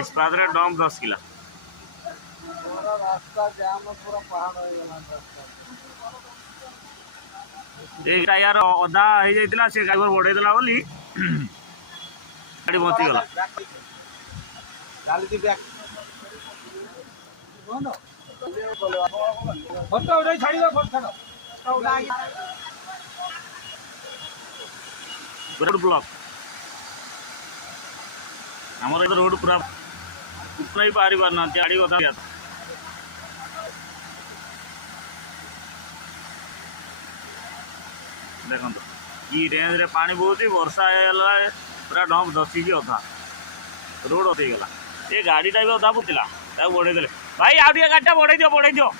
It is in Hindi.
इस्पात रे डम 10 किला रास्ता जाम पूरा पहाड़ हो गया यार अधा हो जाता से ड्राइवर बढ़े देला बोली गाड़ी बची गला ब्लॉक आमर इधर रोड पूरा उतना ही पारि पार ना गाड़ी अधा देखो ये रेंज रे पानी बहुत वर्षा पूरा डंप दसिकी अधा रोड अधे गला ये गाड़ीटा भी अधा बुतला बढ़े दे भाई आउ गाड़ी बढ़े दियो